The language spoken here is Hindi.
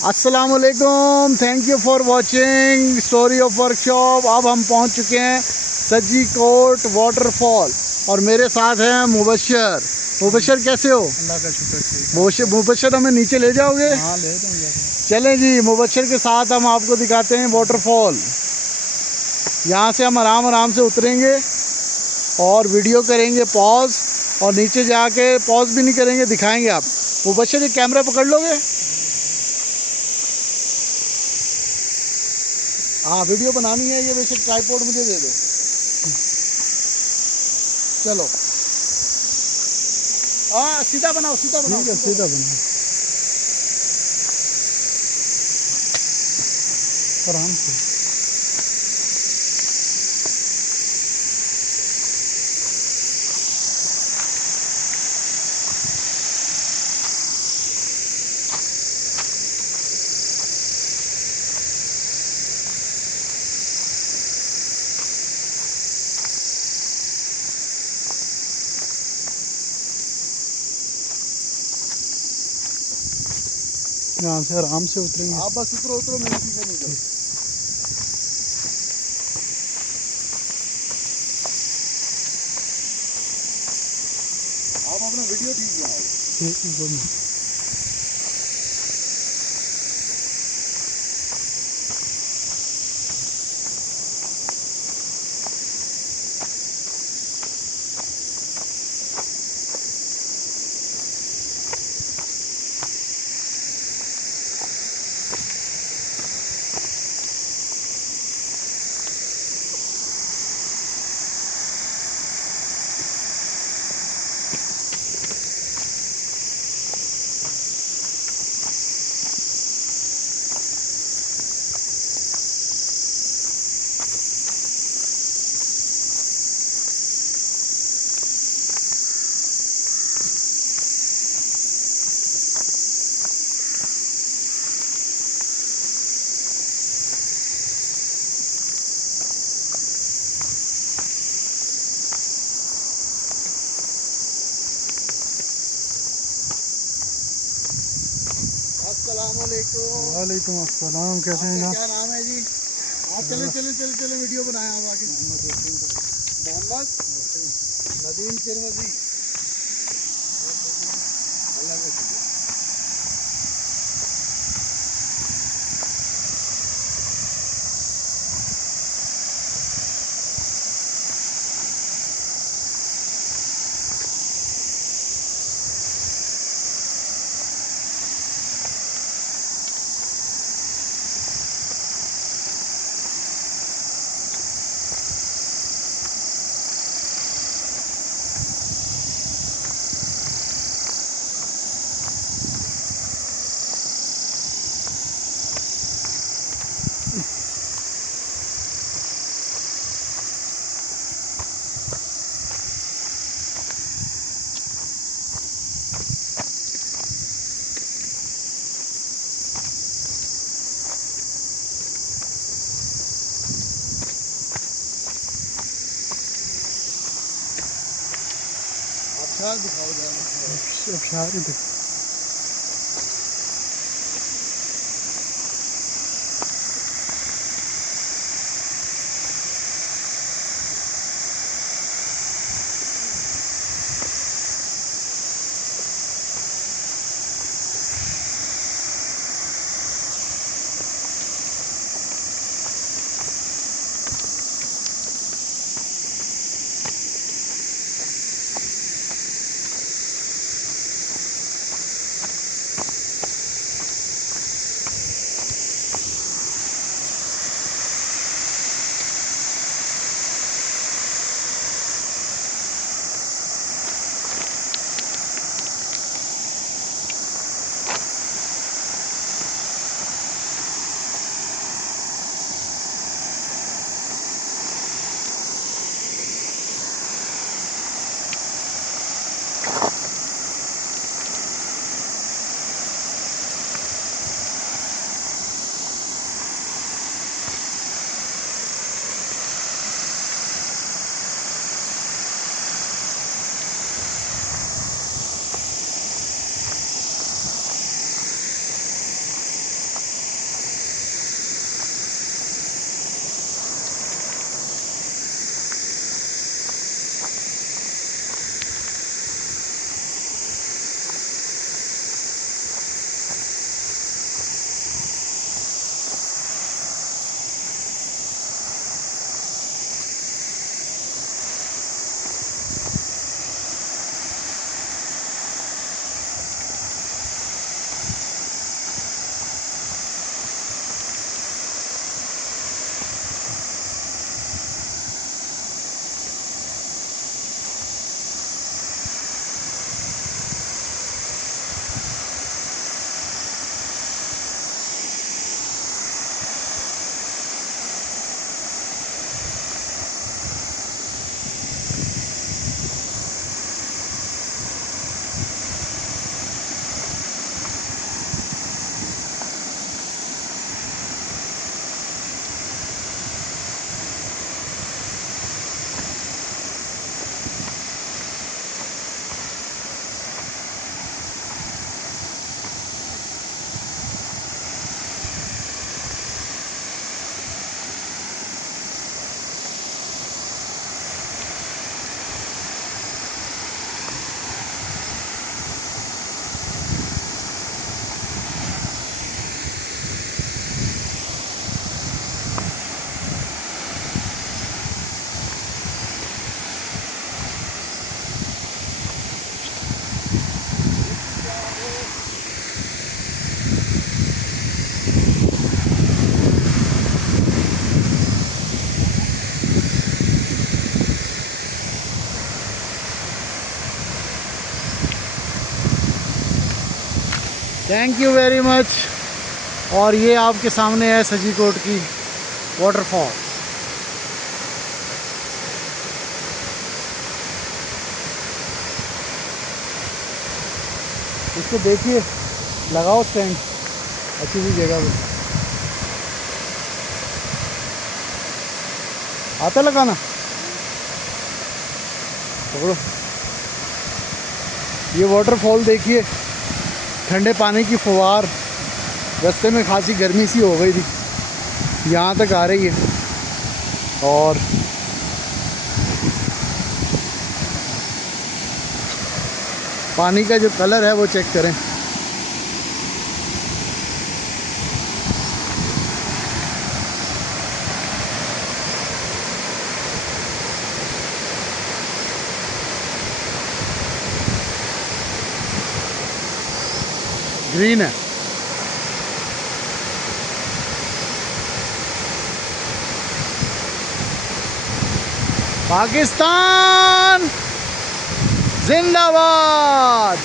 अस्सलामुअलैकुम, thank you for watching story of workshop. अब हम पहुंच चुके हैं सज्जी कोट वाटरफॉल और मेरे साथ हैं मुबशर। मुबशर कैसे हो? अल्लाह का शुक्र। मुबशर हमें नीचे ले जाओगे? हाँ ले जाऊँगा। चलें जी, मुबशर के साथ हम आपको दिखाते हैं वाटरफॉल। यहाँ से हम आराम आराम से उतरेंगे और वीडियो करेंगे पॉज, और नीचे जाके पॉज भी नहीं करेंगे, दिखाएंगे आप। मुबशर, ये कैमरा पकड़ लोगे? हाँ, वीडियो बनानी है। ये वैसे ट्राइपॉड मुझे दे दो। चलो, हाँ सीधा बनाओ, सीधा बनाओ। ठीक है, सीधा बनाओ, आराम से। यहाँ से आराम से उतरेंगे। आप बस उतरो उतरो, मेरे पीछे नहीं जाओ। आप अपना वीडियो ठीक बनाओ। ठीक है, कोई नहीं। अस्सलामुअलैकुम। वालेकुम अस्सलाम। कैसे हैं आपका आप? क्या नाम है जी? आप चले चले चले चले वीडियो बनाए आप आगे। मोहम्मद नदीम तिरमजी। अल्लाह का शुक्र। आप दिखाओ जरा। अब शायद थैंक यू वेरी मच। और ये आपके सामने है सजीकोट की वाटरफॉल। इसको देखिए, लगाओ स्टैंड अच्छी सी जगह पर। आता लगाना, पकड़ो। ये वाटरफॉल देखिए, ठंडे पानी की फुहार। रास्ते में खासी गर्मी सी हो गई थी, यहाँ तक आ रही है। और पानी का जो कलर है वो चेक करें। ग्रीन है। पाकिस्तान जिंदाबाद।